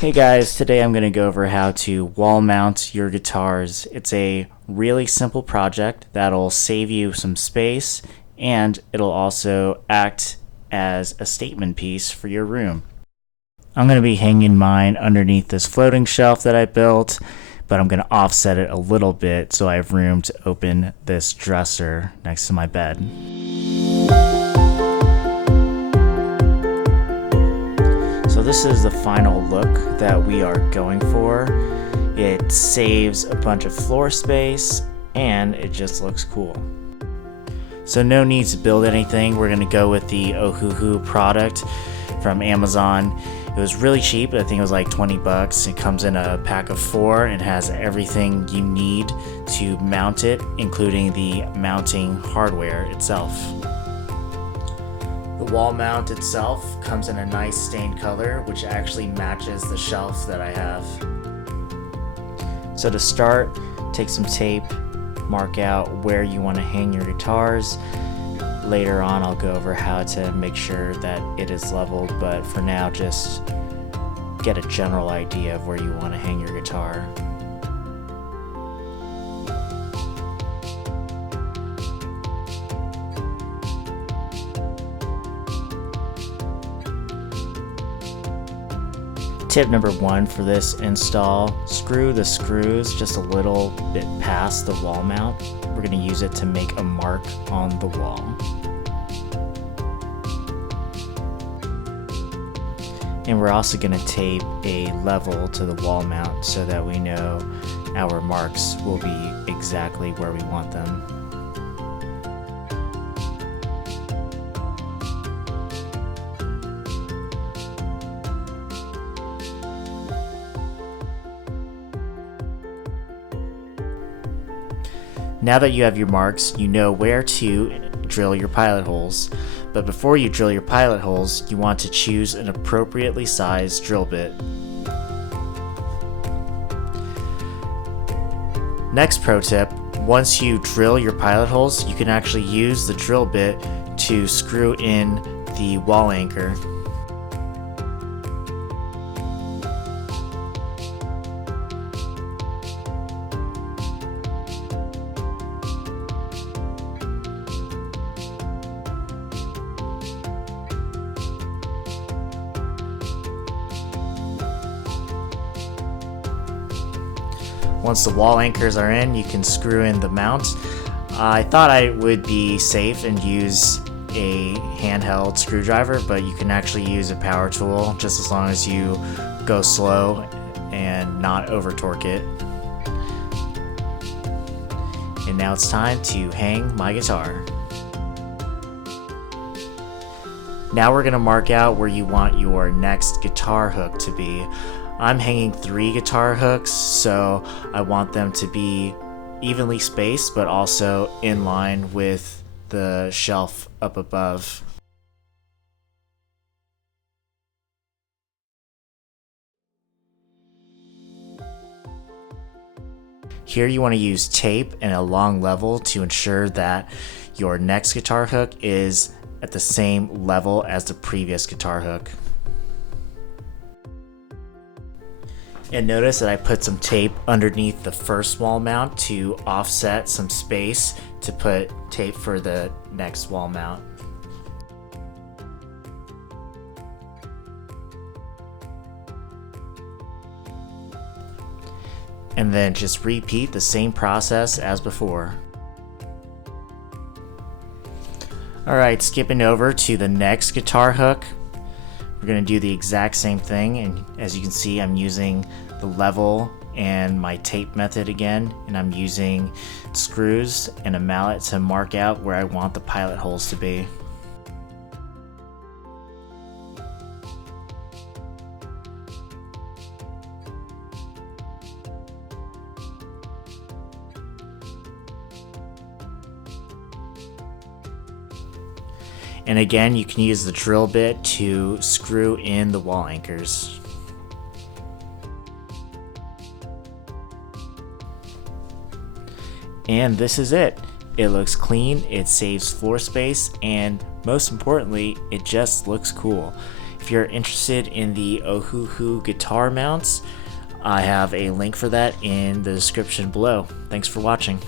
Hey guys, today I'm going to go over how to wall mount your guitars. It's a really simple project that'll save you some space and it'll also act as a statement piece for your room. I'm going to be hanging mine underneath this floating shelf that I built, but I'm going to offset it a little bit so I have room to open this dresser next to my bed. So this is the final look that we are going for. It saves a bunch of floor space and it just looks cool. So no need to build anything. We're gonna go with the Ohuhu product from Amazon. It was really cheap. I think it was like 20 bucks. It comes in a pack of 4 and has everything you need to mount it, including the mounting hardware itself. The wall mount itself comes in a nice stained color, which actually matches the shelf that I have. So to start, take some tape, mark out where you want to hang your guitars. Later on, I'll go over how to make sure that it is leveled, but for now, just get a general idea of where you want to hang your guitar. Tip number 1 for this install, screw the screws just a little bit past the wall mount. We're going to use it to make a mark on the wall. And we're also going to tape a level to the wall mount so that we know our marks will be exactly where we want them. Now that you have your marks, you know where to drill your pilot holes. But before you drill your pilot holes, you want to choose an appropriately sized drill bit. Next pro tip, once you drill your pilot holes, you can actually use the drill bit to screw in the wall anchor. Once the wall anchors are in, you can screw in the mount. I thought I would be safe and use a handheld screwdriver, but you can actually use a power tool just as long as you go slow and not over torque it. And now it's time to hang my guitar. Now we're going to mark out where you want your next guitar hook to be. I'm hanging 3 guitar hooks, so I want them to be evenly spaced but also in line with the shelf up above. Here you want to use tape and a long level to ensure that your next guitar hook is at the same level as the previous guitar hook. And notice that I put some tape underneath the first wall mount to offset some space to put tape for the next wall mount. And then just repeat the same process as before. Alright, skipping over to the next guitar hook. We're going to do the exact same thing, and as you can see, I'm using the level and my tape method again, and I'm using screws and a mallet to mark out where I want the pilot holes to be. And again, you can use the drill bit to screw in the wall anchors. And this is it. It looks clean, it saves floor space, and most importantly, it just looks cool. If If you're interested in the Ohuhu guitar mounts, I have a link for that in the description below. Thanks for watching.